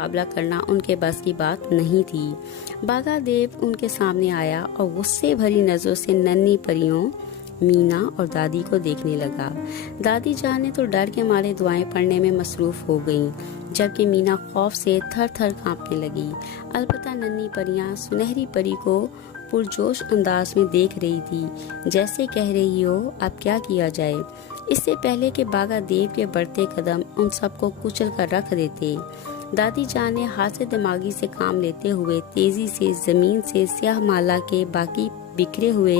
मुकाबला करना उनके बस की बात नहीं थी। बाघा देव उनके सामने आया और गुस्से भरी नजरों से नन्ही परियों मीना और दादी को देखने लगा। दादी जान ने तो डर के मारे दुआएं पढ़ने में मसरूफ हो गईं, जबकि मीना खौफ से थर थर कांपने लगी। अलबत्ता नन्ही परियां सुनहरी परी को पुरजोश अंदाज में देख रही थी, जैसे कह रही हो अब क्या किया जाए। इससे पहले कि बाघा देव के बढ़ते कदम उन सबको कुचल कर रख देते, दादी जान ने हाथ से दिमागी से काम लेते हुए तेजी से जमीन से स्याह माला के बाकी बिखरे हुए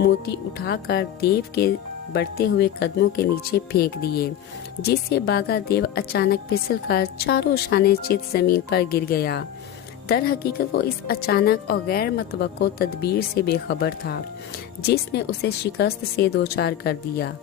मोती उठाकर देव के बढ़ते हुए कदमों के नीचे फेंक दिए, जिससे बाघा देव अचानक फिसलकर चारों शाने चित जमीन पर गिर गया। दर हकीकत वो इस अचानक और गैर मतवक्को तदबीर से बेखबर था, जिसने उसे शिकस्त से दो चार कर दिया।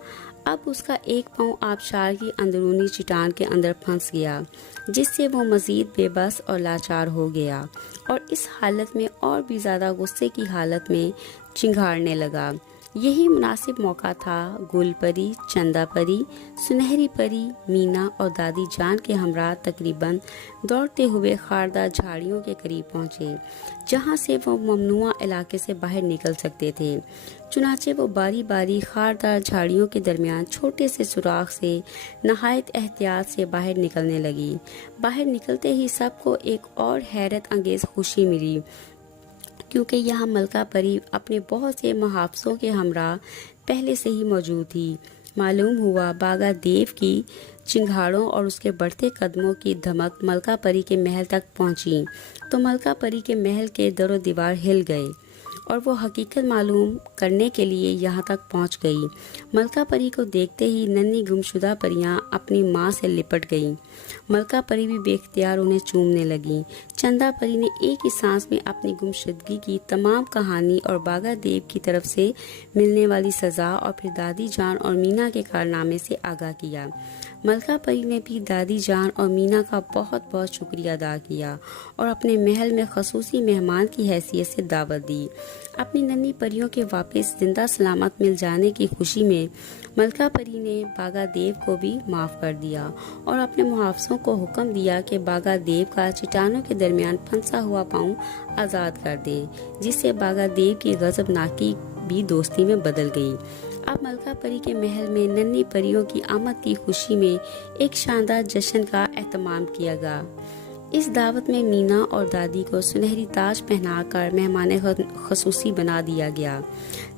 अब उसका एक पांव आबशार की अंदरूनी चट्टान के अंदर फंस गया, जिससे वो मजीद बेबस और लाचार हो गया और इस हालत में और भी ज्यादा गुस्से की हालत में चिंघाड़ने लगा। यही मुनासिब मौका था गुलपरी, चंदापरी, सुनहरी परी, मीना और दादी जान के हमरा तकरीबन दौड़ते हुए खारदार झाड़ियों के करीब पहुंचे, जहां से वो ममनुआ इलाके से बाहर निकल सकते थे। चुनाचे वो बारी बारी खारदार झाड़ियों के दरमियान छोटे से सुराख से नहायत एहतियात से बाहर निकलने लगी। बाहर निकलते ही सबको एक और हैरत अंगेज खुशी मिली, क्योंकि यहाँ मलका परी अपने बहुत से मुहाफ़िज़ों के हमरा पहले से ही मौजूद थी। मालूम हुआ बाघा देव की चिंगाड़ों और उसके बढ़ते कदमों की धमक मलका परी के महल तक पहुंची, तो मलका परी के महल के दरो दीवार हिल गए और वो हकीकत मालूम करने के लिए यहाँ तक पहुँच गई। मलका परी को देखते ही नन्ही गुमशुदा परियां अपनी माँ से लिपट गईं। मलका परी भी बेख्तियार उन्हें चूमने लगी। चंदा परी ने एक ही सांस में अपनी गुमशुदगी की तमाम कहानी और बाघा देव की तरफ से मिलने वाली सज़ा और फिर दादी जान और मीना के कारनामे से आगाह किया। मलका परी ने भी दादी जान और मीना का बहुत बहुत शुक्रिया अदा किया और अपने महल में खसूसी मेहमान की हैसियत से दावत दी। अपनी नन्ही परियों के वापस जिंदा सलामत मिल जाने की खुशी में मलका परी ने बाघा देव को भी माफ़ कर दिया और अपने मुहाफ़िज़ों को हुक्म दिया कि बाघा देव का चट्टानों के दरमियान फंसा हुआ पाँव आज़ाद कर दे, जिससे बाघा देव की गज़बनाकी भी दोस्ती में बदल गई। अब मलका परी के महल में नन्ही परियों की आमद की खुशी में एक शानदार जश्न का एहतमाम किया गया। इस दावत में मीना और दादी को सुनहरी ताज पहनाकर मेहमान खसूसी बना दिया गया।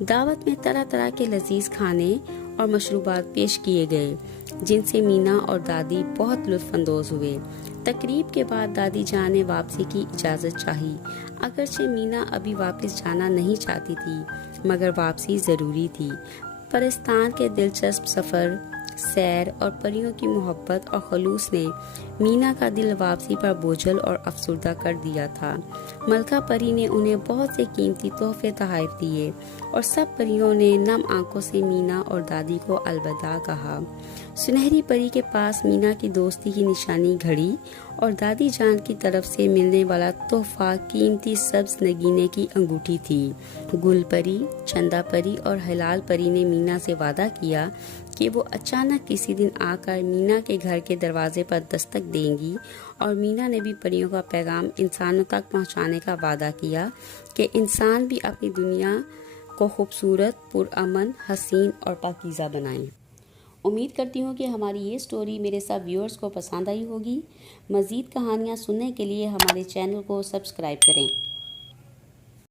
दावत में तरह तरह के लजीज खाने और मशरूबात पेश किए गए, जिनसे मीना और दादी बहुत लुत्फानंदोज हुए। तकरीब के बाद दादी जान ने वापसी की इजाज़त चाही। अगरचे मीना अभी वापस जाना नहीं चाहती थी, मगर वापसी ज़रूरी थी। परिस्तान के दिलचस्प सफ़र, सैर और परियों की मोहब्बत और खलूस ने मीना का दिल वापसी पर बोझल और अफसुर्दा कर दिया था। मलका परी ने उन्हें बहुत से कीमती तोहफे तोहफ़े दिए और सब परियों ने नम आंखों से मीना और दादी को अलविदा कहा। सुनहरी परी के पास मीना की दोस्ती की निशानी घड़ी और दादी जान की तरफ से मिलने वाला तोहफा कीमती सब्ज नगीने की अंगूठी थी। गुल परी, चंदा परी और हिलाल परी ने मीना से वादा किया कि वो अचानक किसी दिन आकर मीना के घर के दरवाजे पर दस्तक देंगी और मीना ने भी परियों का पैगाम इंसानों तक पहुंचाने का वादा किया कि इंसान भी अपनी दुनिया को खूबसूरत, पुरअमन, हसीन और पाकीज़ा बनाएं। उम्मीद करती हूँ कि हमारी ये स्टोरी मेरे सब व्यूअर्स को पसंद आई होगी। मज़ीद कहानियाँ सुनने के लिए हमारे चैनल को सब्सक्राइब करें।